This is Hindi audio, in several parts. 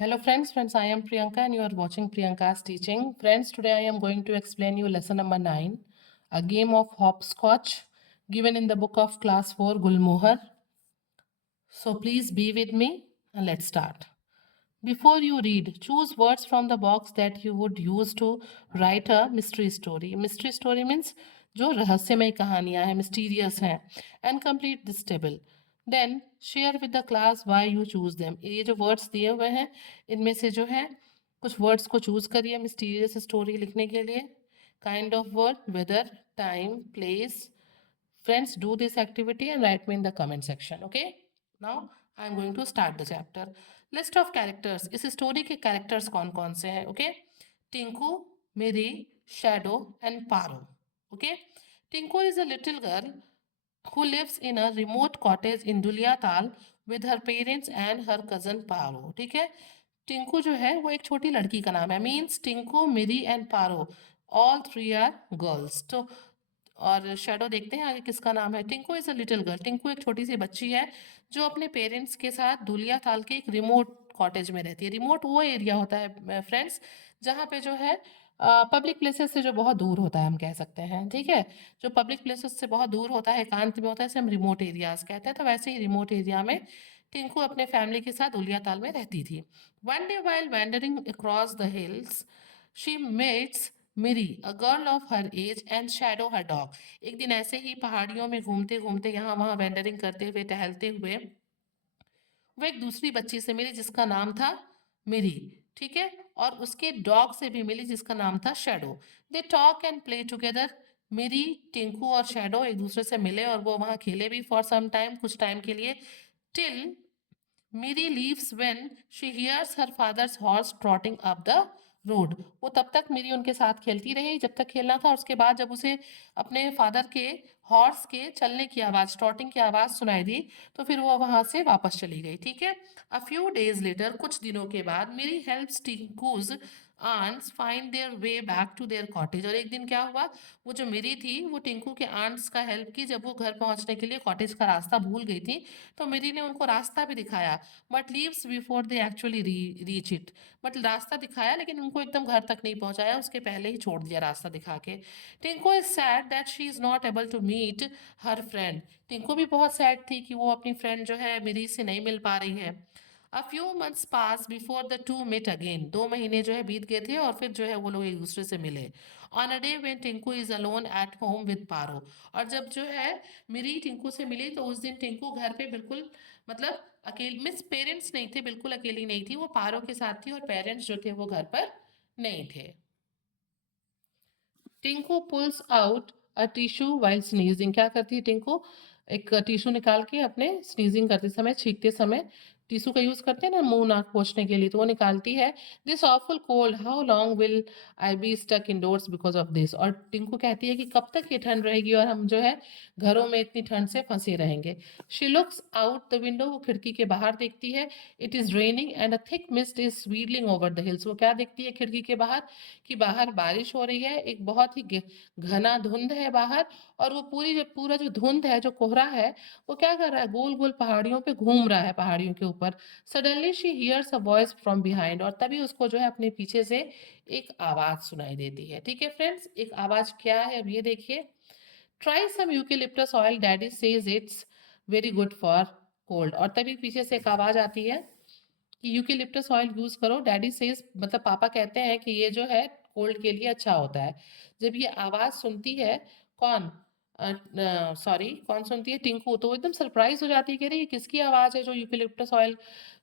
Hello friends, I am Priyanka and you are watching Priyanka's teaching. Friends, today I am going to explain you lesson number 9, a game of hopscotch given in the book of class 4 Gulmohar. So please be with me and let's start. Before you read, choose words from the box that you would use to write a mystery story. Mystery story means जो रहस्यमय कहानियां हैं, mysterious हैं, and complete this table. Then share with the class why you choose them. ये जो words दिए हुए हैं, इनमें से जो है कुछ words को choose करिए mysterious story लिखने के लिए. Kind of word, weather, time, place. Friends, do this activity and write me in the comment section. Okay? Now I am going to start the chapter. List of characters. इस story के characters कौन कौन से हैं? Okay? Tinku, Miri, Shadow and Paro. Okay? Tinku is a little girl who lives in a remote cottage in Duliatal with her parents and her cousin Paro. ठीक है? टिंकू जो है वो एक छोटी लड़की का नाम है. Means Tinku, Miri and Paro, all three are girls. तो और शेडो देखते हैं आगे किसका नाम है. Tinku is a little girl. Tinku एक छोटी सी बच्ची है जो अपने पेरेंट्स के साथ दुलिया ताल के एक रिमोट कॉटेज में रहती है. रिमोट वो एरिया होता है फ्रेंड्स जहाँ पे जो है पब्लिक प्लेसेस से जो बहुत दूर होता है, हम कह सकते हैं. ठीक है, जो पब्लिक प्लेसेस से बहुत दूर होता है, एकांत में होता है, इसे हम रिमोट एरियाज कहते हैं. तो वैसे ही रिमोट एरिया में टिंकू अपने फैमिली के साथ उलियाताल में रहती थी. One day while wandering across the hills she meets Miri, a girl of her age and Shadow her dog. एक दिन ऐसे ही पहाड़ियों में घूमते घूमते, यहाँ वहाँ वेंडरिंग करते हुए, टहलते हुए, वो एक दूसरी बच्ची से मिली जिसका नाम था मिरी. ठीक है, और उसके डॉग से भी मिली जिसका नाम था shadow. They talk and play together. Miri, Tinku और शैडो एक दूसरे से मिले और वो वहाँ खेले भी फॉर सम टाइम, कुछ टाइम के लिए. Till Miri leaves when she hears her father's horse trotting up the road. वो तब तक मेरी उनके साथ खेलती रही जब तक खेलना था, और उसके बाद जब उसे अपने फादर के हॉर्स के चलने की आवाज़, ट्रॉटिंग की आवाज़ सुनाई दी, तो फिर वो वहाँ से वापस चली गई. ठीक है. अ फ्यू डेज लेटर, कुछ दिनों के बाद, Miri helps Tinku's aunts find their way back to their cottage. और एक दिन क्या हुआ, वो जो मेरी थी वो टिंकू के आंट्स का हेल्प की जब वो घर पहुंचने के लिए कॉटेज का रास्ता भूल गई थी. तो मेरी ने उनको रास्ता भी दिखाया, but leaves before they actually reach it. But रास्ता दिखाया लेकिन उनको एकदम घर तक नहीं पहुंचाया, उसके पहले ही छोड़ दिया रास्ता दिखा के. Tinku is sad that she is not able to meet her friend. Tinku भी बहुत सैड थी कि वो अपनी फ्रेंड जो है मेरी से नहीं मिल पा रही है. A few months pass before the two met again. 2 महीने जो है बीत गए थे और फिर जो है वो लोग एक दूसरे से मिले. On a day when Tinku is alone at home with Paro. और जब जो है मेरी टिंकू से मिली तो उस दिन टिंकू घर पे बिल्कुल, मतलब अकेले, मिस पेरेंट्स नहीं थे, बिल्कुल अकेली नहीं थी, वो पारो के साथ थी और पेरेंट्स जो थे वो घर पर नहीं थे. Tinku pools out a tissue while sneezing. क्या करती है टिंकू, एक टिश्यू निकाल के अपने स्नीजिंग करते समय, छींकते समय टिश्यू का यूज करते हैं ना मुंह नाक पोंछने के लिए, तो वो निकालती है. This awful cold, how long will I be stuck indoors because of this. और टिंकू कहती है कि कब तक ये ठंड रहेगी और हम जो है घरों में इतनी ठंड से फंसे रहेंगे. She looks out the window, वो खिड़की के बाहर देखती है. It is raining and a thick mist is swirling over the hills. वो क्या देखती है खिड़की के बाहर, कि बाहर बारिश हो रही है, एक बहुत ही घना धुंध है बाहर, और वो पूरा जो धुंध है, जो कोहरा है, वो क्या कर रहा है, गोल गोल पहाड़ियों पे घूम रहा है, पहाड़ियों के ऊपर. Suddenly she hears a voice from behind. और तभी उसको जो है अपने पीछे से एक आवाज सुनाई देती है. ठीक है फ्रेंड्स, एक आवाज क्या है अब ये देखिए. Try some eucalyptus oil, daddy says it's very good for cold. और तभी पीछे से एक आवाज आती है कि यूकेलिप्टस ऑयल यूज करो. डैडी सेज, मतलब पापा कहते हैं कि ये जो है कोल्ड के लिए अच्छा होता है. जब ये आवाज सुनती है, कौन, सॉरी कौन सुनती है, टिंकू, तो वो एकदम सरप्राइज हो जाती है कि अरे ये किसकी आवाज है जो यूकेलिप्टस ऑयल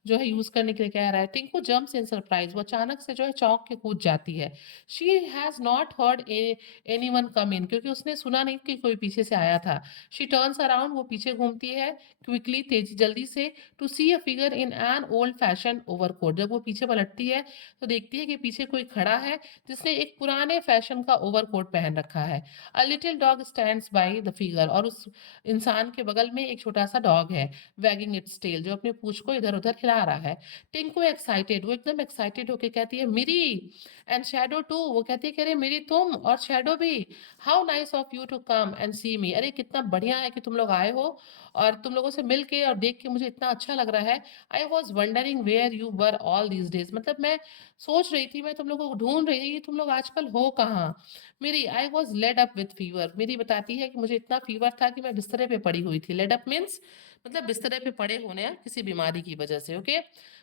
जो है यूज करने के लिए कह रहा है. टिंकू जम्प्स इन सरप्राइज, वो अचानक से जो है चौंक के कूद जाती है. She has not heard anyone come in, क्योंकि उसने सुना नहीं कि कोई पीछे से आया था. शी टर्न्स अराउंड, वो पीछे घूमती है क्विकली, तेजी जल्दी से, to see a figure in an old fashion overcoat. जब वो पीछे पलटती है तो देखती है कि पीछे कोई खड़ा है जिसने एक पुराने फैशन का ओवरकोट पहन रखा है. A little dog stands by the figure, और उस इंसान के बगल में एक छोटा सा डॉग है, वैगिंग इट्स टेल, जो अपने पूंछ को इधर उधर हिला आ रहा है? टिंकू एक्साइटेड, वो एकदम एक्साइटेड होके कहती है मिरी, एंड शैडो टू, वो कहती है कि अरे मिरी तुम और शैडो भी, how nice of you to come and see me, अरे कितना बढ़िया है कि तुम लोग आए हो और तुम लोगों से मिल के और देख के मुझे इतना अच्छा लग रहा है। I was wondering where you were all these days, मतलब मैं सोच रही थी, मैं तुम लोगों को ढूंढ रही थी कि तुम लोग आजकल हो कहाँ। Mary I was laid up with fever, Mary बताती है कि मुझे इतना फीवर था कि मैं बिस्तरे पे पड़ी हुई थी। लेड अप मीन्स मतलब बिस्तरे पे पड़े होने या किसी बीमारी की वजह से। Okay,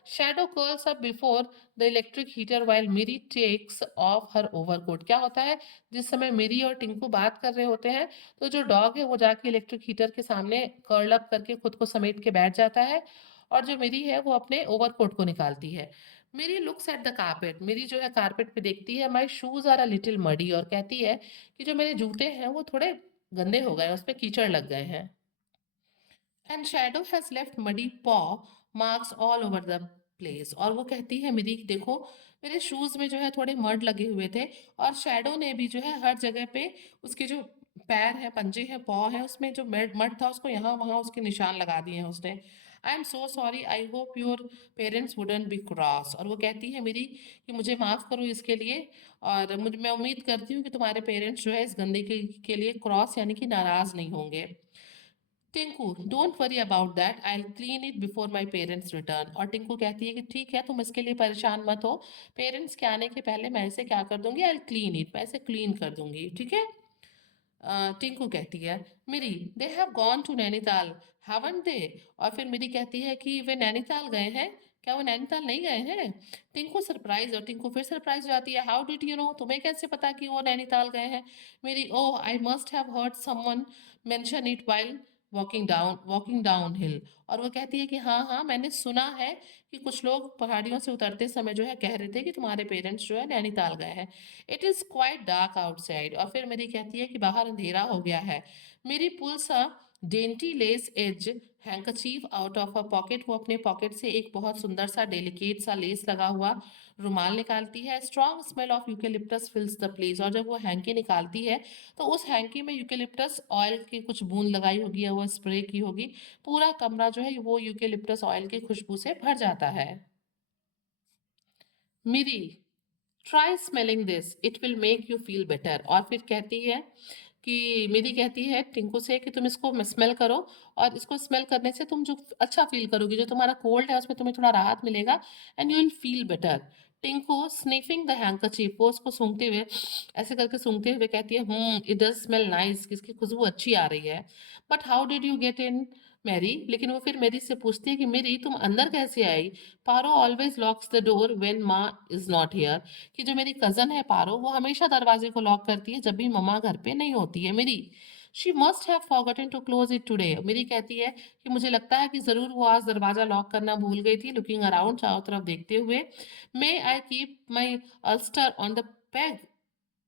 shadow curls up before the electric heater while मेरी टेक्स ऑफ हर ओवरकोट। क्या होता है, जिस समय मेरी और टिंकू बात कर रहे होते हैं तो जो डॉग है वो जाके इलेक्ट्रिक हीटर के सामने कर्ल अप करके खुद को समेट के बैठ जाता है, और जो मेरी है वो अपने ओवरकोट को निकालती है। मेरी लुक्स एट द कारपेट, मेरी जो है कारपेट पे देखती है, my shoes are a little muddy, और कहती है कि जो मेरे जूते हैं वो थोड़े गंदे हो गए, उस पर कीचड़ लग गए हैं। And shadow has left muddy paw marks all over the place, और वो कहती है मेरी देखो मेरे शूज में जो है थोड़े मड लगे हुए थे, और शैडो ने भी जो है हर जगह पे उसके जो पैर है, पंजे हैं, पॉ है, उसमें जो मड मड था उसको यहाँ वहाँ उसके निशान लगा दिए हैं उसने। I am so sorry, I hope your parents wouldn't be cross, और वो कहती है मेरी कि मुझे माफ़ करो इसके लिए, और मुझे मैं उम्मीद करती हूँ कि तुम्हारे पेरेंट्स जो है इस गंदे के लिए क्रॉस यानी कि नाराज़ नहीं होंगे। Tinku, don't worry about that, I will clean it before my parents return, और टिंकू कहती है कि ठीक है तुम इसके लिए परेशान मत हो, पेरेंट्स के आने के पहले मैं इसे क्या कर दूंगी, आई विल क्लीन इट, मैं इसे क्लीन कर दूंगी, ठीक है। टिंकू कहती है Miri, they have gone to Nainital haven't they, और फिर मिरी कहती है कि वे नैनीताल गए हैं, क्या वो नैनीताल नहीं गए हैं। टिंकू सरप्राइज, और टिंकू फिर सरप्राइज हो जाती है, हाउ डिड यू नो, तुम्हें कैसे पता कि वो नैनीताल गए हैं। Miri, oh I must have heard someone mention it while walking down hill, और वो कहती है कि हाँ हाँ मैंने सुना है कि कुछ लोग पहाड़ियों से उतरते समय जो है कह रहे थे कि तुम्हारे पेरेंट्स जो है नैनीताल गए हैं। It is quite dark outside, और फिर मेरी कहती है कि बाहर अंधेरा हो गया है। Mary pulls a dainty lace edge handkerchief out of a pocket, वो अपने पॉकेट से एक बहुत सुंदर सा डेलिकेट सा लेस लगा हुआ रुमाल निकालती है। Strong smell of eucalyptus फिल्स the place, और जब वो हैंकी निकालती है तो उस हैंकी में यूकेलिप्टस ऑयल की कुछ बूंद लगाई होगी या वो स्प्रे की होगी, पूरा कमरा जो है वो यूकेलिप्टस ऑयल की खुशबू से भर जाता है। Miri, try smelling this, it will make you feel better, और फिर कहती है कि मेरी कहती है टिंकू से कि तुम इसको स्मेल करो, और इसको स्मेल करने से तुम जो अच्छा फील करोगी, जो तुम्हारा कोल्ड है उसमें तुम्हें थोड़ा राहत मिलेगा, and you will feel better. Tinku sniffing the handkerchief, वो उसको सूंघते हुए ऐसे करके सूंघते हुए कहती है इट डज स्मेल नाइस, इसकी खुशबू अच्छी आ रही है। But how did you get in Mary, लेकिन वो फिर मेरी से पूछती है कि मेरी तुम अंदर कैसे आई। Paro always locks the door when माँ इज नॉट हियर, कि जो मेरी कजन है पारो वो हमेशा दरवाजे को लॉक करती है जब भी मम्मा घर पे नहीं होती है। Mary, she must have forgotten to close it today, Mary कहती है कि मुझे लगता है कि जरूर वो आज दरवाजा लॉक करना भूल गई थी। लुकिंग अराउंड, चारों तरफ देखते हुए, may I keep my ulster on the peg,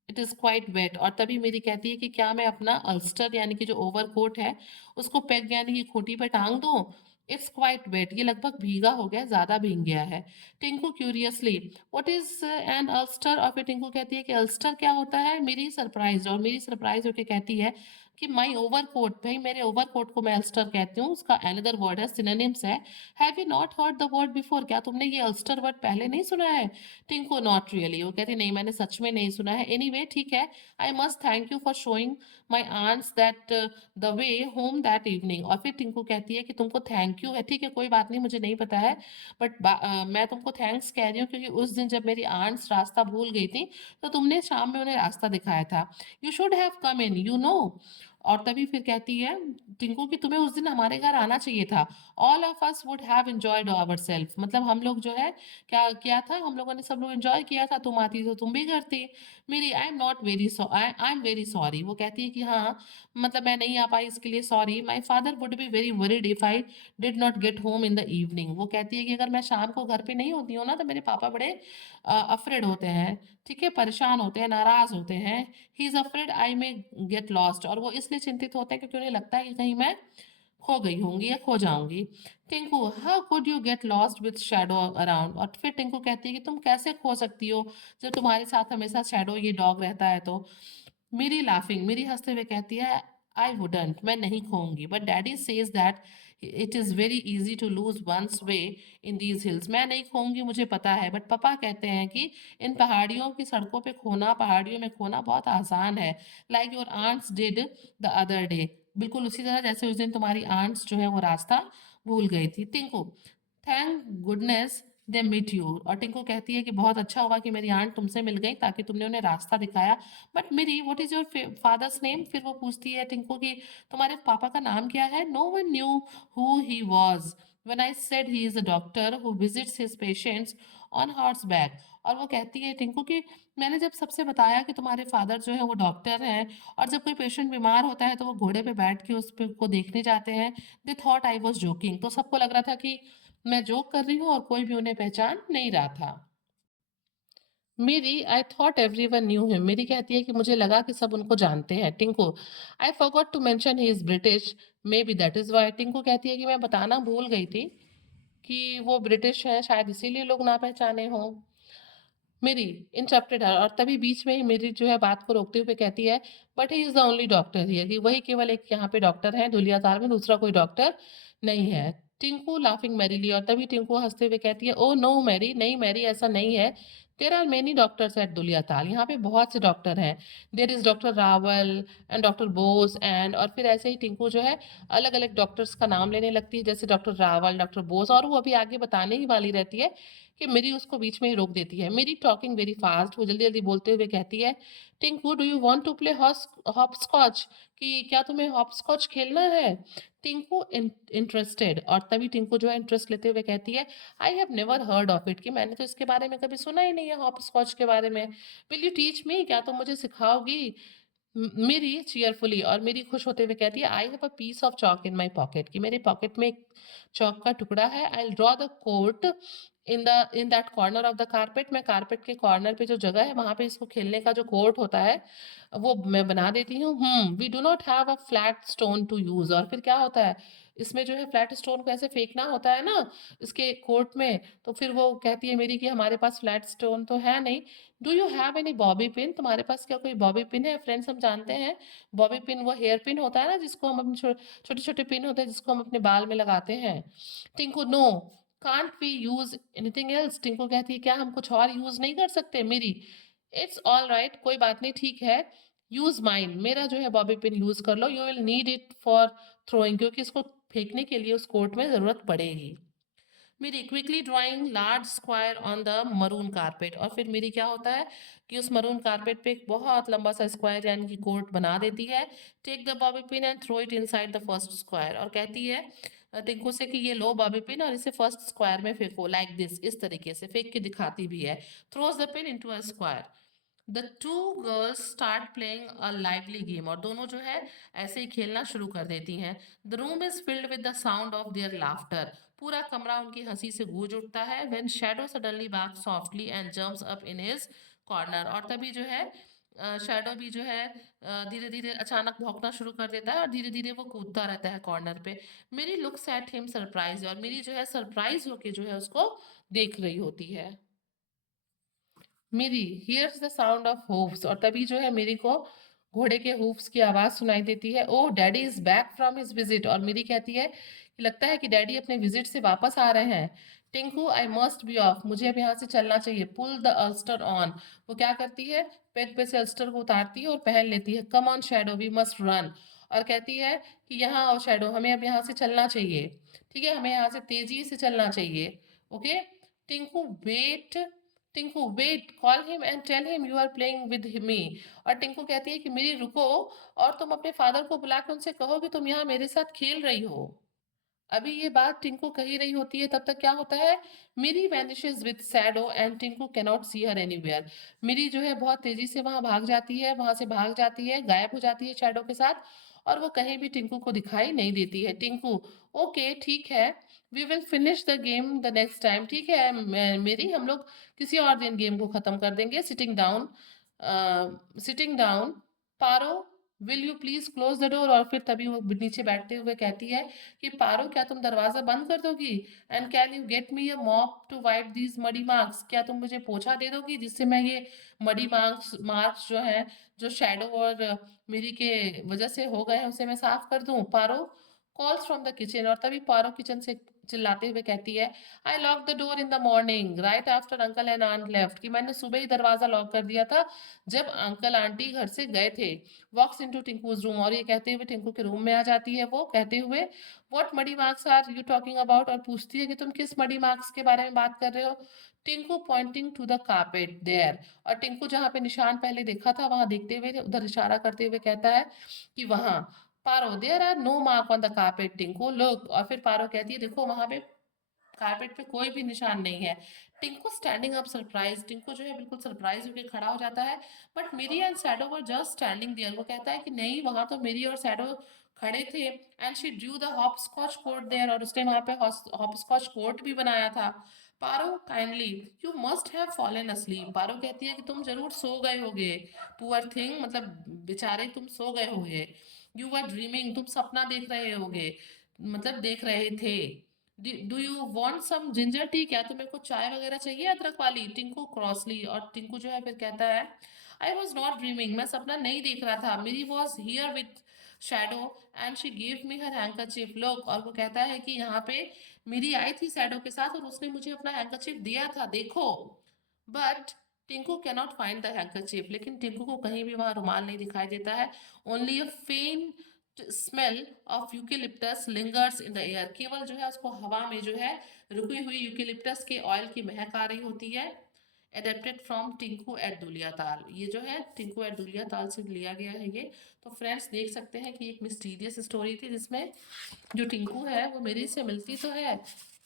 it is quite wet, और तभी मेरी कहती है कि क्या मैं अपना अल्स्टर यानी कि जो ओवरकोट है उसको पेग यानी कि खूंटी पे टांग दूं। इट्स क्वाइट वेट, ये लगभग भीगा हो गया, ज्यादा भीग गया है। Tinku curiously, what is an Ulster, और फिर टिंकू कहती है कि अल्स्टर क्या होता है। मेरी सरप्राइज, और मेरी सरप्राइज होकर कहती है कि माई ओवरकोट, भाई मेरे ओवरकोट को मैं अल्स्टर कहती हूँ, उसका अनदर वर्ड है, सिनोनिम्स है। Have you not heard the word before, क्या तुमने ये अल्स्टर वर्ड पहले नहीं सुना है। टिंकू, नॉट रियली, वो कहती नहीं मैंने सच में नहीं सुना है। एनीवे ठीक है, I must thank you for showing my aunts that the way home that evening, और फिर टिंकू कहती है कि तुमको थैंक यू है, ठीक है कोई बात नहीं, मुझे नहीं पता है, बट मैं तुमको थैंक्स कह रही हूँ क्योंकि उस दिन जब मेरी आंट्स रास्ता भूल गई थी तो तुमने शाम में उन्हें रास्ता दिखाया था। You should have come in, you know, और तभी फिर कहती है टिंकू कि तुम्हें उस दिन हमारे घर आना चाहिए था। All of us would have enjoyed our self, मतलब हम लोग जो है क्या किया था, हम लोगों ने सब लोग एंजॉय किया था, तुम आती तो तुम भी घर थी। मेरी, I am not very I am very sorry, वो कहती है कि हाँ मतलब मैं नहीं आ पाई इसके लिए sorry. My father would be very worried if I did not get home in the evening, वो कहती है कि अगर मैं शाम को घर पे नहीं होती हूँ ना तो मेरे पापा बड़े अफ्रेड होते हैं, ठीक है, परेशान होते हैं, नाराज होते हैं। He is afraid I may get lost, और वो इसलिए चिंतित होते हैं क्योंकि उन्हें लगता है कि कहीं मैं खो गई होंगी या खो जाऊंगी। Tinku, how could you get lost with shadow around, और फिर टिंकू कहती है कि तुम कैसे खो सकती हो जब तुम्हारे साथ हमेशा शैडो ये डॉग रहता है तो। मेरी लाफिंग, मेरी हंसते हुए कहती है आई वुडंट, मैं नहीं खोऊंगी, but daddy says that it is very easy to lose one's way in these hills. मैं नहीं खोऊंगी, मुझे पता है, बट पापा कहते हैं कि इन पहाड़ियों की सड़कों पे खोना, पहाड़ियों में खोना बहुत आसान है। Like your aunts did the other day. बिल्कुल उसी तरह जैसे उस दिन तुम्हारी आंट्स जो है वो रास्ता भूल गई थी। Tinku, thank goodness they meet you. और टिंकू कहती है कि बहुत अच्छा हुआ कि मेरी आंट तुमसे मिल गई ताकि तुमने उन्हें रास्ता दिखाया। बट मेरी, what is your father's name? फिर वो पूछती है टिंकू की तुम्हारे पापा का नाम क्या है? No one knew who he was when I said he is a doctor who visits his patients on horseback। और वो कहती है टिंकू कि मैंने जब सबसे बताया कि तुम्हारे फादर जो है वो डॉक्टर हैं और जब कोई पेशेंट बीमार होता है तो वो घोड़े पे बैठ के उस पे को देखने जाते हैं, they thought I was joking. तो सबको लग रहा था कि मैं जोक कर रही हूँ और कोई भी उन्हें पहचान नहीं रहा था। मेरी, I thought every one knew him. मेरी कहती है कि मुझे लगा कि सब उनको जानते हैं। Tinku, I forgot to mention he is British, maybe that is why. Tinku कहती है कि मैं बताना भूल गई थी कि वो ब्रिटिश है, शायद इसीलिए लोग ना पहचाने हों। मेरी इंटरप्टेड है, और तभी बीच में ही मेरी जो है बात को रोकते हुए कहती है but he is the only doctor here, कि वही केवल एक यहाँ पे डॉक्टर है, धुलियातार में दूसरा कोई डॉक्टर नहीं है। टिंकू लाफिंग मैरीली, और तभी टिंकू हंसते हुए कहती है ओ नो मैरी, नहीं मैरी, ऐसा नहीं है। There are many doctors at Duliatal, यहाँ पे बहुत से डॉक्टर हैं। There is doctor Rawal and doctor Bose and, और फिर ऐसे ही टिंकू जो है अलग अलग डॉक्टर्स का नाम लेने लगती है, जैसे डॉक्टर रावल, डॉक्टर बोस, और वो अभी आगे बताने ही वाली रहती है कि मेरी उसको बीच में ही रोक देती है। मेरी टॉकिंग वेरी फास्ट, वो जल्दी जल्दी बोलते हुए कहती है Tinku do you want to play hopscotch, कि क्या तुम्हें हॉप स्कॉच खेलना है? टिंकू इंटरेस्टेड, और तभी टिंकू जो है इंटरेस्ट लेते हुए कहती है I have never heard of it, कि मैंने तो इसके बारे में कभी सुना ही नहीं है हॉप स्कॉच के बारे में। विल यू टीच मी, क्या तुम मुझे सिखाओगी? मेरी चीयरफुली, और मेरी खुश होते हुए कहती है I have a piece of chalk in my pocket, कि मेरे पॉकेट में एक चौक का टुकड़ा है। I draw the court in that corner of the carpet, मैं कारपेट के कॉर्नर पे जो जगह है वहां पे इसको खेलने का जो कोर्ट होता है वो मैं बना देती हूँ। We do not have a flat stone to use, और फिर क्या होता है इसमें जो है फ्लैट स्टोन को ऐसे फेंकना होता है ना इसके कोर्ट में। तो फिर वो कहती है मेरी कि हमारे पास फ्लैट स्टोन तो है नहीं। Do you have any bobby pin, तुम्हारे पास क्या कोई बॉबी पिन है? फ्रेंड्स, हम जानते हैं बॉबी पिन वो हेयर पिन होता है ना, जिसको हम अपने छोटे छोटे पिन होते हैं जिसको हम अपने बाल में लगाते हैं। Tinku, no can't we use anything else. Tinku कहती है क्या हम कुछ और यूज नहीं कर सकते? मेरी, इट्स ऑल राइट, कोई बात नहीं, ठीक है। यूज माइन, मेरा जो है बॉबी पिन यूज कर लो। You will need it for throwing, क्योंकि इसको फेंकने के लिए उस कोर्ट में जरूरत पड़ेगी। मेरी quickly drawing large square on the maroon carpet, और फिर मेरी क्या होता है कि उस मरून कारपेट पे एक बहुत लंबा सा स्क्वायर यानी कि कोर्ट बना देती है। Take the bobby pin and throw it inside the first square, और कहती है टिंकू से कि ये लो बॉबी पिन और इसे फर्स्ट स्क्वायर में फेंको, लाइक दिस, इस तरीके से फेंक के दिखाती भी है। Throws the pin into a square. The two girls start playing a lively game, और दोनों जो है ऐसे ही खेलना शुरू कर देती हैं। The room is filled with the sound of their laughter, पूरा कमरा उनकी हंसी से गूंज उठता है। When shadow suddenly barks softly and jumps up in his corner, और तभी जो है शैडो भी जो है धीरे धीरे अचानक भौंकना शुरू कर देता है और धीरे धीरे वो कूदता रहता है कॉर्नर पे। मेरी लुक्स एट हिम सरप्राइज, और मेरी जो है सरप्राइज होके जो है उसको देख रही होती है। Mary hears the sound of hooves, और तभी जो है मेरी को घोड़े के हूफ्स की आवाज सुनाई देती है। Oh daddy is back from his visit, और मेरी कहती है कि लगता है कि डैडी अपने विजिट से वापस आ रहे हैं। Tinku, I must be of, मुझे अब यहाँ से चलना चाहिए। पुल द अल्स्टर ऑन, वो क्या करती है पेग पे से अल्स्टर को उतारती है और पहन लेती है। Come on Shadow, we must run, और कहती है कि यहाँ आओ शैडो, हमें अब यहाँ से चलना चाहिए। ठीक है, हमें यहाँ से तेजी से चलना चाहिए। Okay. Tinku wait, Tinku wait, call him and tell him you are playing with me. और टिंकू कहती है कि मेरी रुको, और तुम अपने फादर को बुला के उनसे कहो कि तुम यहाँ मेरे साथ खेल रही हो। अभी ये बात टिंकू कही रही होती है तब तक क्या होता है, Miri vanishes with shadow and Tinku cannot see her anywhere. Miri जो है बहुत तेजी से वहां भाग जाती है, वहां से भाग जाती है, गायब हो जाती है शैडो के साथ, और वो कहीं भी टिंकू को दिखाई नहीं देती है। टिंकू, ओके ठीक है, we will finish the game the next time, ठीक है मेरी, हम लोग किसी और दिन गेम को खत्म कर देंगे। Sitting down, sitting down, Paro will you please close the door, और फिर तभी वो नीचे बैठते हुए कहती है कि पारो क्या तुम दरवाजा बंद कर दोगी? And can you get me a mop to wipe these muddy marks, क्या तुम मुझे पोछा दे दोगी जिससे मैं ये मडी मार्क्स मार्क्स जो है जो शैडो और मेरी के वजह से हो गए हैं उसे मैं साफ कर दूं? Paro calls from the kitchen, और तभी पारो किचन से चिल्लाते हुए कहती है, I lock the door in the morning right after uncle and aunt left, कि मैंने सुबह ही दरवाजा लॉक कर दिया था जब अंकल आंटी घर से गए थे। वॉक्स इनटू टिंकूज रूम, और ये कहते हुए टिंकू के रूम में आ जाती है वो, कहते हुए, what muddy marks are you talking about, और पूछती है कि तुम किस मडी मार्क्स के बारे में बात कर रहे हो। Tinku pointing to the carpet there, और टिंकू जहाँ पे निशान पहले देखा था वहां देखते हुए उधर इशारा करते हुए कहता है कि वहां। Paro, there are no mark on the carpet Tinku look, और फिर पारो कहती है देखो वहां पे कारपेट पे कोई भी निशान नहीं है। Tinku standing up surprise, Tinku जो है बिल्कुल सरप्राइज होकर खड़ा हो जाता है। But Mary and Shadow were just standing there, वो कहता है कि नहीं वहां तो मेरी और शैडो खड़े थे। And she drew the hopscotch court there, और उसने वहां पे हॉप स्कॉच कोट भी बनाया था। Paro kindly, you must have fallen asleep, Paro कहती है कि तुम जरूर सो गए होगे। पुअर थिंग, मतलब बेचारे तुम सो गए होगे। यू वर ड्रीमिंग, तुम सपना देख रहे होगे, मतलब देख रहे थे। Do you want some ginger tea, क्या तुम्हें कुछ चाय वगैरह चाहिए अदरक वाली, टिंकू क्रॉसली, और टिंकू जो है फिर कहता है, आई वॉज नॉट ड्रीमिंग, मैं सपना नहीं देख रहा था, मेरी was here with shadow and she give me her handkerchief look, और वो कहता है कि यहाँ पे मेरी आई थी शैडो के साथ और उसने मुझे अपना हैंकरचीफ दिया था, देखो। But Tinku cannot find the handkerchief, लेकिन टिंकू को कहीं भी वहां रुमाल नहीं दिखाई देता है। ओनली अ फेंट smell of eucalyptus lingers in the air, केवल जो है उसको हवा में जो है रुकी हुई यूकेलिप्टस के ऑयल की महक आ रही होती है। Adapted from Tinku eight Dhulia ताल, ये जो है टिंकू एट दुलिया ताल से लिया गया है ये। तो फ्रेंड्स देख सकते हैं कि एक मिस्टीरियस स्टोरी थी जिसमें जो टिंकू है वो मेरी से मिलती तो है,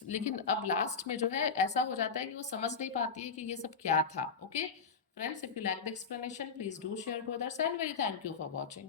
लेकिन अब लास्ट में जो है ऐसा हो जाता है कि वो समझ नहीं पाती है कि ये सब क्या था। Okay friends, if you like the explanation please do share to others and very thank you for watching.